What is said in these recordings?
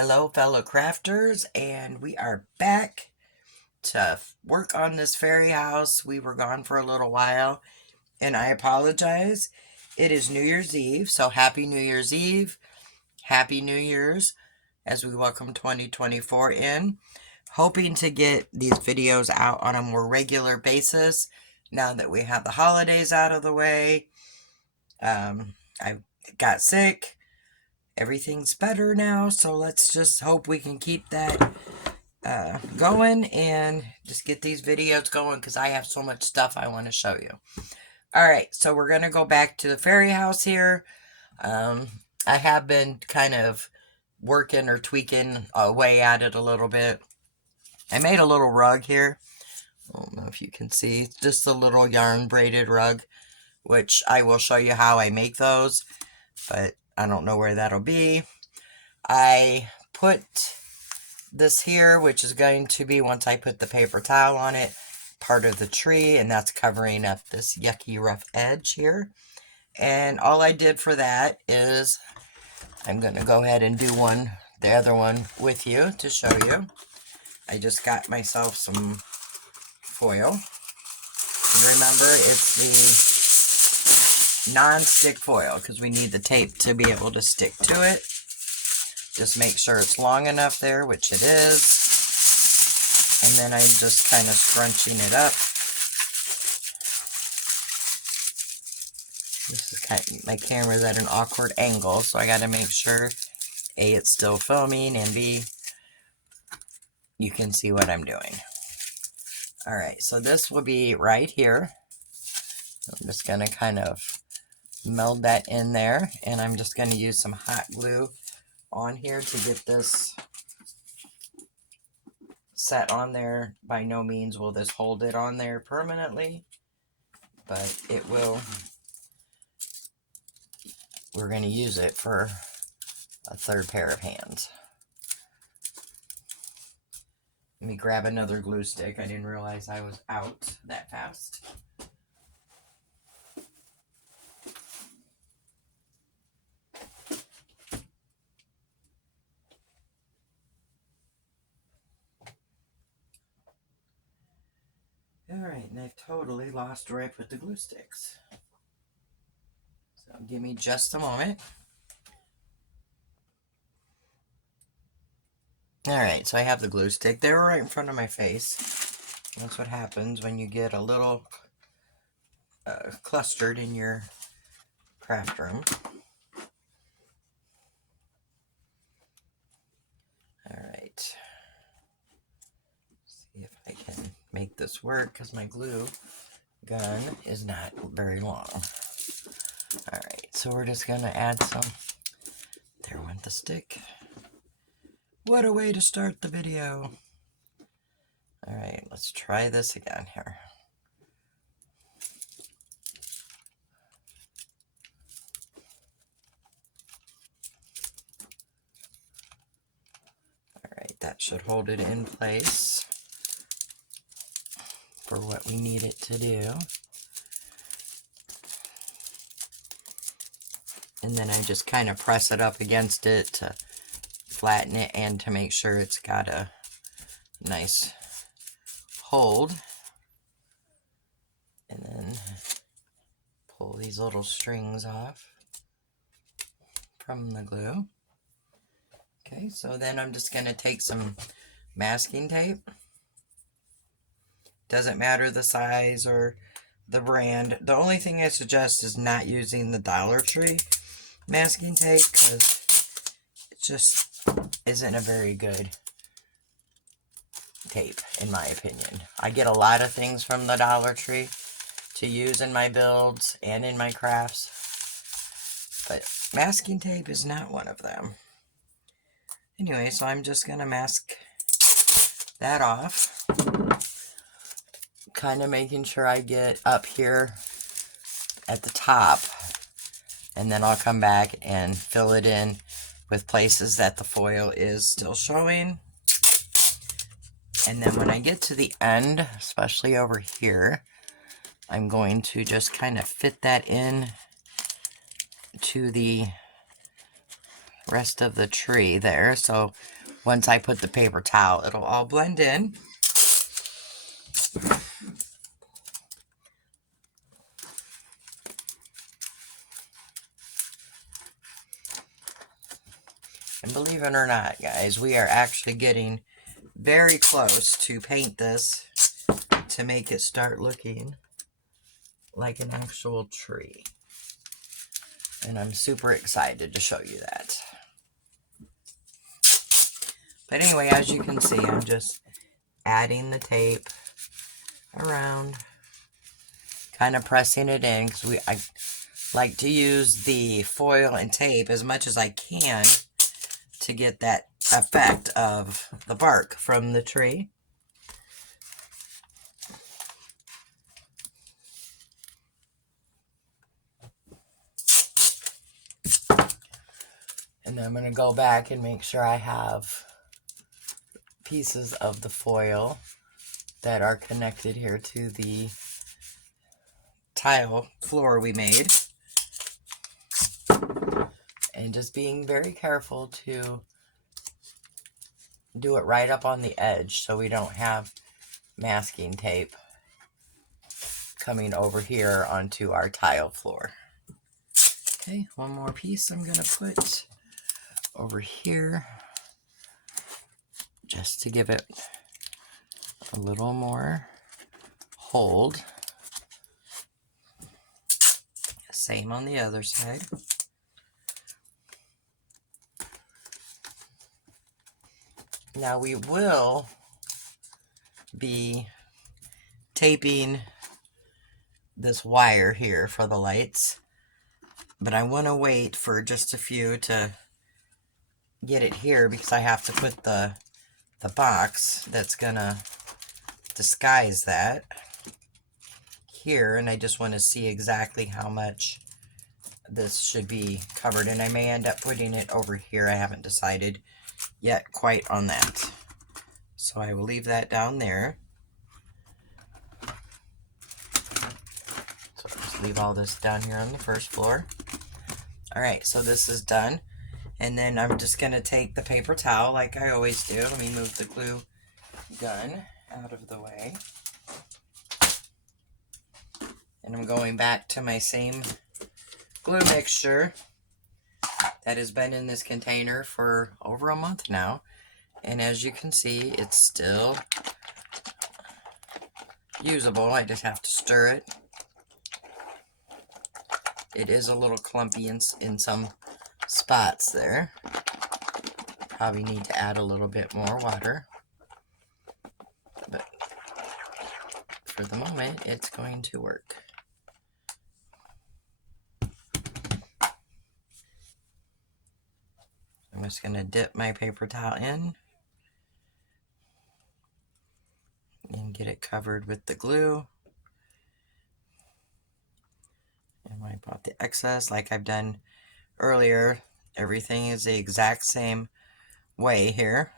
Hello, fellow crafters, and we are back to work on this fairy house. We were gone for a little while, and I apologize. It is New Year's Eve, so happy New Year's Eve. Happy New Year's as we welcome 2024 in. Hoping to get these videos out on a more regular basis now that we have the holidays out of the way. I got sick. Everything's better now, so let's just hope we can keep that going and just get these videos going because I have so much stuff I want to show you. Alright, so we're going to go back to the fairy house here. I have been kind of working or tweaking away at it a little bit. I made a little rug here. I don't know if you can see. It's just a little yarn braided rug, which I will show you how I make those, but I don't know where that'll be. I put this here, which is going to be, once I put the paper towel on it, part of the tree, and that's covering up this yucky rough edge here. And all I did for that is, I'm going to go ahead and do the other one with you to show you. I just got myself some foil. And remember, it's the non-stick foil because we need the tape to be able to stick to it. Just make sure it's long enough there, which it is. And then I'm just kind of scrunching it up. This is kind of, my camera's at an awkward angle, so I got to make sure A, it's still filming, and B, you can see what I'm doing. Alright, so this will be right here. I'm just going to kind of meld that in there, and I'm just going to use some hot glue on here to get this set on there. By no means will this hold it on there permanently, but it will. We're going to use it for a third pair of hands. Let me grab another glue stick. I didn't realize I was out that fast. Alright, and I've totally lost where I put the glue sticks. So give me just a moment. Alright, so I have the glue stick. They were right in front of my face. That's what happens when you get a little clustered in your craft room. Alright. See if I can make this work because my glue gun is not very long. Alright, so we're just going to add some. There went the stick. What a way to start the video. Alright, let's try this again here. Alright, that should hold it in place for what we need it to do. And then I just kind of press it up against it to flatten it and to make sure it's got a nice hold. And then pull these little strings off from the glue. Okay, so then I'm just going to take some masking tape. Doesn't matter the size or the brand. The only thing I suggest is not using the Dollar Tree masking tape because it just isn't a very good tape, in my opinion. I get a lot of things from the Dollar Tree to use in my builds and in my crafts, but masking tape is not one of them. Anyway, so I'm just going to mask that off. Kind of making sure I get up here at the top, and then I'll come back and fill it in with places that the foil is still showing. And then when I get to the end, especially over here, I'm going to just kind of fit that in to the rest of the tree there. So once I put the paper towel, it'll all blend in. And believe it or not, guys, we are actually getting very close to paint this to make it start looking like an actual tree. And I'm super excited to show you that. But anyway, as you can see, I'm just adding the tape around, kind of pressing it in, because I like to use the foil and tape as much as I can to get that effect of the bark from the tree. And then I'm going to go back and make sure I have pieces of the foil that are connected here to the tile floor we made. And just being very careful to do it right up on the edge so we don't have masking tape coming over here onto our tile floor. Okay, one more piece I'm going to put over here just to give it a little more hold. Same on the other side. Now we will be taping this wire here for the lights, but I want to wait for just a few to get it here because I have to put the box that's gonna disguise that here, and I just want to see exactly how much this should be covered, and I may end up putting it over here. I haven't decided yet quite on that, so I will leave that down there. So I'll just leave all this down here on the first floor. Alright, so this is done, and then I'm just going to take the paper towel like I always do. Let me move the glue gun out of the way. And I'm going back to my same glue mixture that has been in this container for over a month now. And as you can see, it's still usable. I just have to stir it. It is a little clumpy in some spots there. Probably need to add a little bit more water. But for the moment, it's going to work. I'm just going to dip my paper towel in and get it covered with the glue. And wipe out the excess like I've done earlier. Everything is the exact same way here.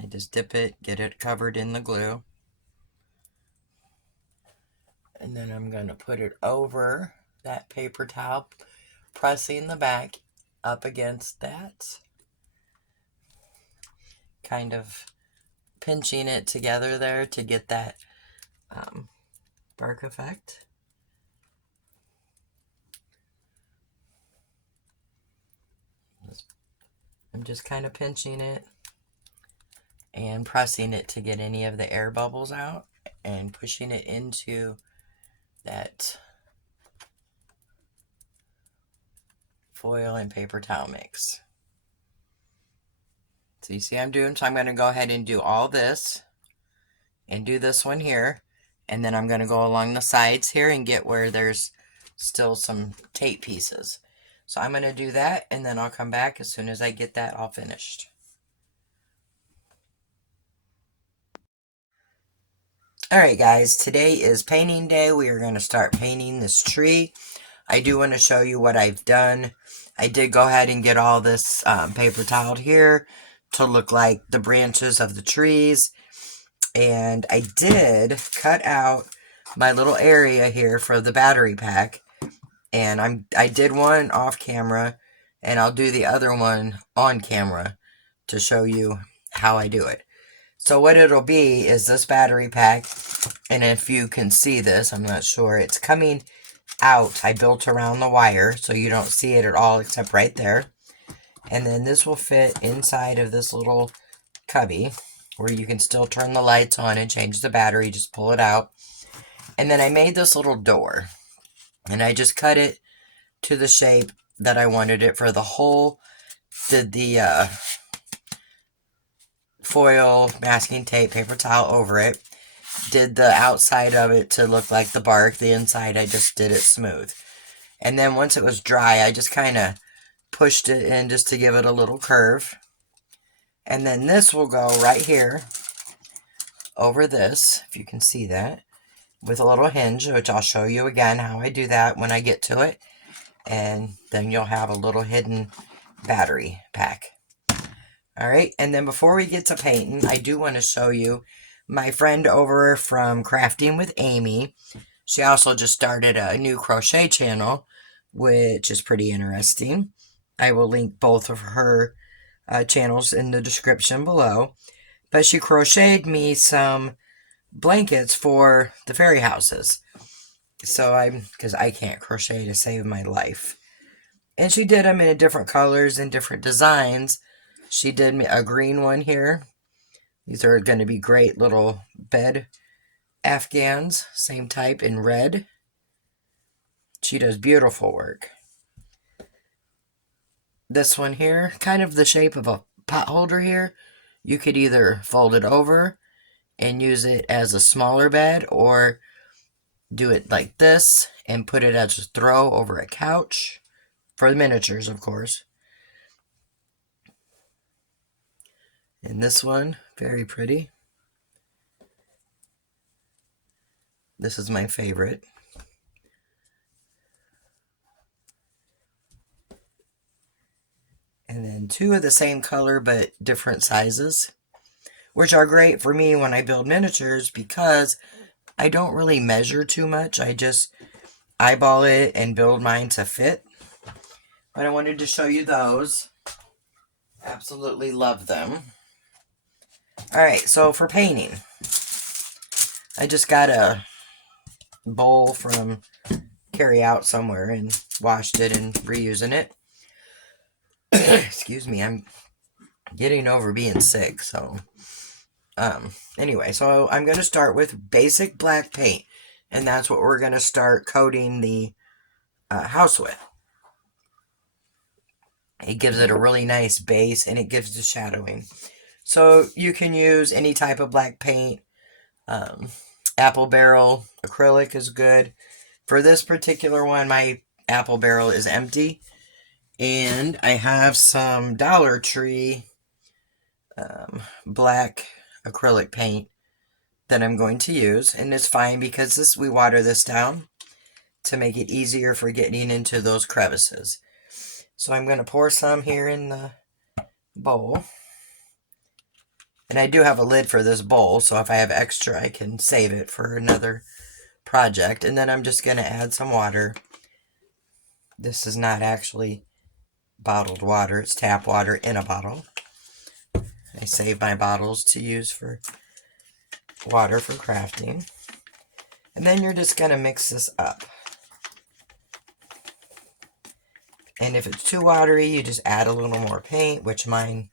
I just dip it, get it covered in the glue. And then I'm going to put it over that paper towel, pressing the back up against that. Kind of pinching it together there to get that bark effect. I'm just kind of pinching it and pressing it to get any of the air bubbles out and pushing it into that foil and paper towel mix. So you see I'm doing, so I'm going to go ahead and do all this and do this one here, and then I'm going to go along the sides here and get where there's still some tape pieces. So I'm going to do that, and then I'll come back as soon as I get that all finished. Alright guys, today is painting day. We are going to start painting this tree. I do want to show you what I've done. I did go ahead and get all this paper toweled here to look like the branches of the trees. And I did cut out my little area here for the battery pack. And I did one off camera and I'll do the other one on camera to show you how I do it. So what it'll be is this battery pack, and if you can see this, I'm not sure, it's coming out. I built around the wire so you don't see it at all except right there. And then this will fit inside of this little cubby where you can still turn the lights on and change the battery, just pull it out. And then I made this little door, and I just cut it to the shape that I wanted it for the hole. Did the foil, masking tape, paper towel over it. Did the outside of it to look like the bark. The inside, I just did it smooth. And then once it was dry, I just kind of pushed it in just to give it a little curve. And then this will go right here over this, if you can see that, with a little hinge, which I'll show you again how I do that when I get to it. And then you'll have a little hidden battery pack. All right, and then before we get to painting, I do want to show you my friend over from Crafting with Amy. She also just started a new crochet channel, which is pretty interesting. I will link both of her channels in the description below. But she crocheted me some blankets for the fairy houses. So because I can't crochet to save my life. And she did them in different colors and different designs. She did me a green one here. These are going to be great little bed afghans, same type in red. She does beautiful work. This one here, kind of the shape of a pot holder here. You could either fold it over and use it as a smaller bed, or do it like this and put it as a throw over a couch. For the miniatures, of course. And this one, very pretty. This is my favorite. And then two of the same color but different sizes, which are great for me when I build miniatures because I don't really measure too much. I just eyeball it and build mine to fit. But I wanted to show you those. Absolutely love them. Alright, so for painting, I just got a bowl from carry out somewhere and washed it and reusing it. Excuse me, I'm getting over being sick, so anyway, so I'm going to start with basic black paint, and that's what we're going to start coating the house with. It gives it a really nice base, and it gives the shadowing. So you can use any type of black paint. Apple barrel acrylic is good. For this particular one, my apple barrel is empty. And I have some Dollar Tree black acrylic paint that I'm going to use. And it's fine because we water this down to make it easier for getting into those crevices. So I'm going to pour some here in the bowl. And I do have a lid for this bowl, so if I have extra, I can save it for another project. And then I'm just going to add some water. This is not actually bottled water. It's tap water in a bottle. I save my bottles to use for water for crafting. And then you're just going to mix this up. And if it's too watery, you just add a little more paint, which mine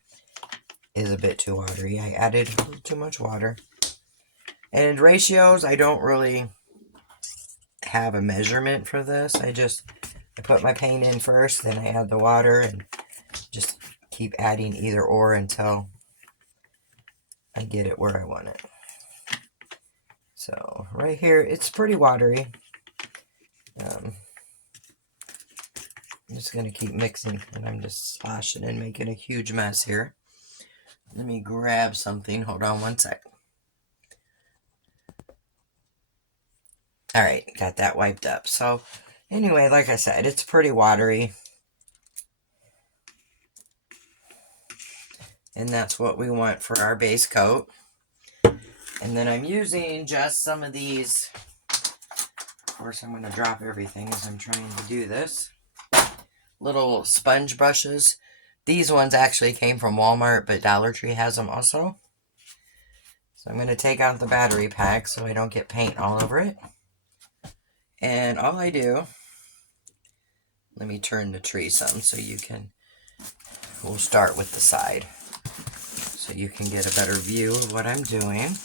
is a bit too watery. I added a little too much water. And ratios, I don't really have a measurement for this. I put my paint in first, then I add the water, and just keep adding either or until I get it where I want it. So right here, it's pretty watery. I'm just going to keep mixing, and I'm just sloshing and making a huge mess here. Let me grab something. Hold on one sec. Alright, got that wiped up. So, anyway, like I said, it's pretty watery. And that's what we want for our base coat. And then I'm using just some of these. Of course, I'm going to drop everything as I'm trying to do this. little sponge brushes. These ones actually came from Walmart, but Dollar Tree has them also. So I'm going to take out the battery pack so I don't get paint all over it. And all I do, let me turn the tree some so you can, we'll start with the side so you can get a better view of what I'm doing.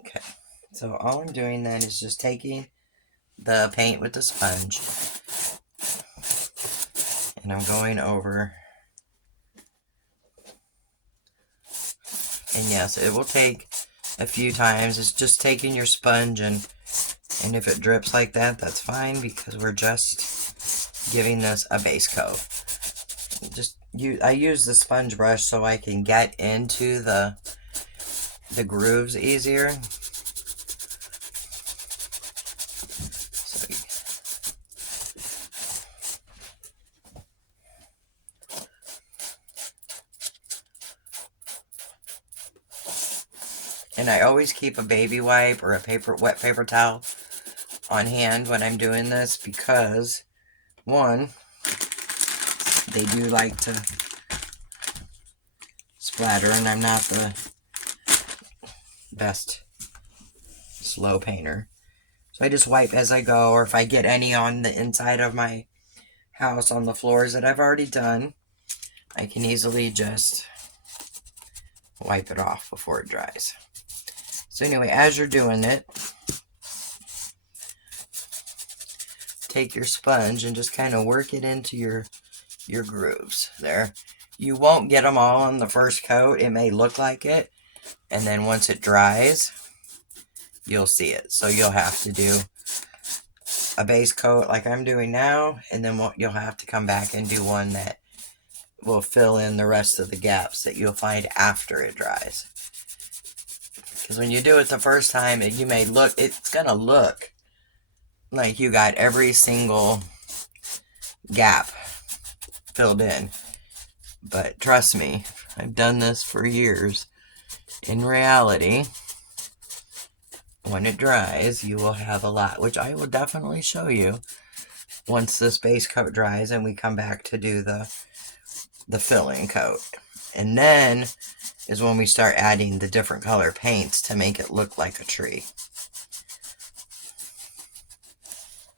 Okay, so all I'm doing then is just taking the paint with the sponge and I'm going over, and yes, it will take a few times. It's just taking your sponge and if it drips like that, that's fine because we're just giving this a base coat. I use the sponge brush so I can get into the grooves easier. And I always keep a baby wipe or a wet paper towel on hand when I'm doing this because, one, they do like to splatter and I'm not the best slow painter. So I just wipe as I go, or if I get any on the inside of my house on the floors that I've already done, I can easily just wipe it off before it dries. So anyway, as you're doing it, take your sponge and just kind of work it into your grooves there. You won't get them all on the first coat. It may look like it, and then once it dries, you'll see it. So you'll have to do a base coat like I'm doing now, and then you'll have to come back and do one that will fill in the rest of the gaps that you'll find after it dries. Because when you do it the first time, it's going to look like you got every single gap filled in. But trust me, I've done this for years. In reality, when it dries, you will have a lot, which I will definitely show you once this base coat dries and we come back to do the filling coat. And then is when we start adding the different color paints to make it look like a tree.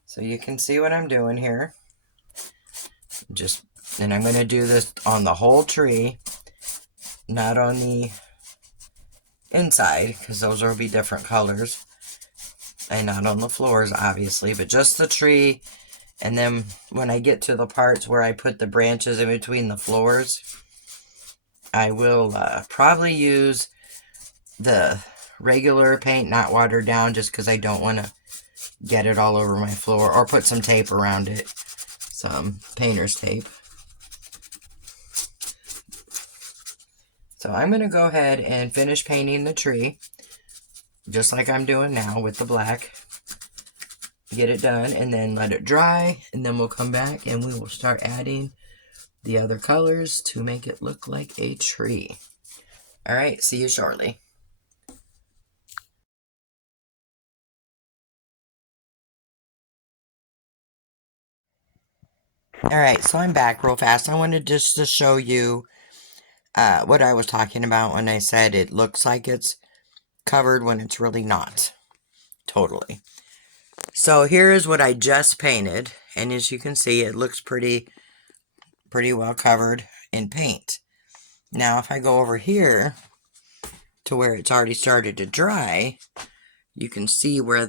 So you can see what I'm doing here. And I'm going to do this on the whole tree, not on the inside, because those will be different colors. And not on the floors, obviously, but just the tree. And then when I get to the parts where I put the branches in between the floors, I will probably use the regular paint, not watered down, just because I don't want to get it all over my floor, or put some tape around it, some painter's tape. So I'm going to go ahead and finish painting the tree, just like I'm doing now with the black. Get it done, and then let it dry, and then we'll come back and we will start adding the other colors to make it look like a tree. Alright, see you shortly. Alright, so I'm back real fast. I wanted just to show you what I was talking about when I said it looks like it's covered when it's really not. Totally. So here is what I just painted, and as you can see, it looks pretty well covered in paint. Now if I go over here to where it's already started to dry, you can see where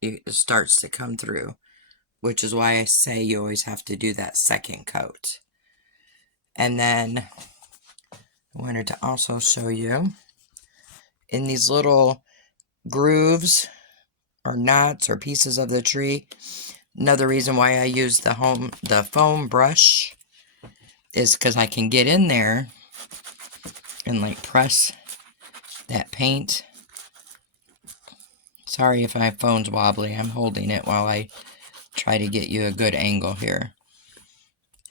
it starts to come through, which is why I say you always have to do that second coat. And then I wanted to also show you in these little grooves or knots or pieces of the tree. Another reason why I use the foam brush is because I can get in there and like press that paint. Sorry if my phone's wobbly. I'm holding it while I try to get you a good angle here.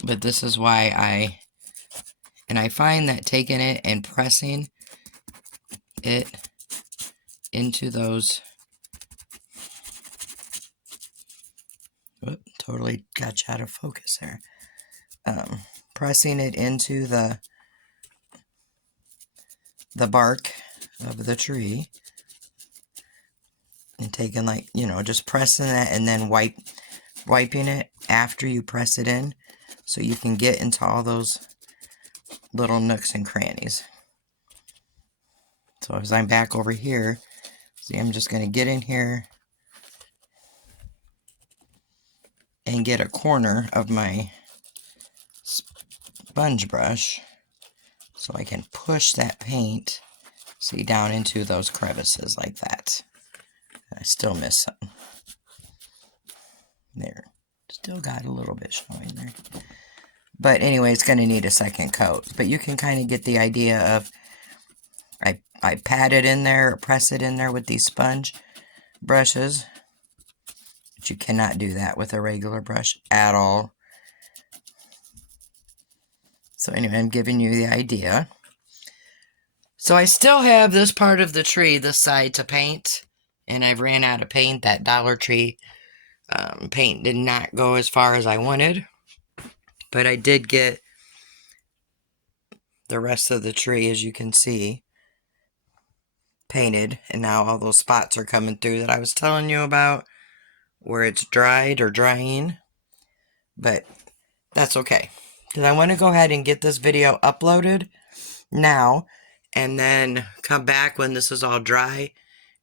But this is why I find that taking it and pressing it into those. Whoop, totally got you out of focus there. Pressing it into the bark of the tree, and taking, like, you know, just pressing that and then wiping it after you press it in, so you can get into all those little nooks and crannies. So as I'm back over here, see, I'm just going to get in here and get a corner of my sponge brush so I can push that paint, see, down into those crevices like that. I still miss some. There. Still got a little bit showing there. But anyway, it's going to need a second coat. But you can kind of get the idea of, I pat it in there, or press it in there with these sponge brushes. But you cannot do that with a regular brush at all. So anyway, I'm giving you the idea. So I still have this part of the tree, this side, to paint. And I've ran out of paint. That Dollar Tree paint did not go as far as I wanted. But I did get the rest of the tree, as you can see, painted. And now all those spots are coming through that I was telling you about, where it's dried or drying. But that's okay, because I want to go ahead and get this video uploaded now, and then come back when this is all dry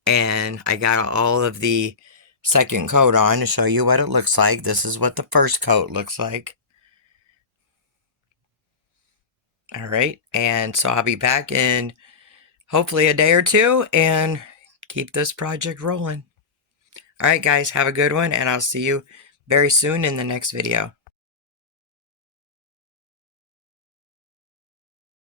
and I got all of the second coat on to show you what it looks like. This is what the first coat looks like. Alright, and so I'll be back in hopefully a day or two and keep this project rolling. Alright guys, have a good one, and I'll see you very soon in the next video.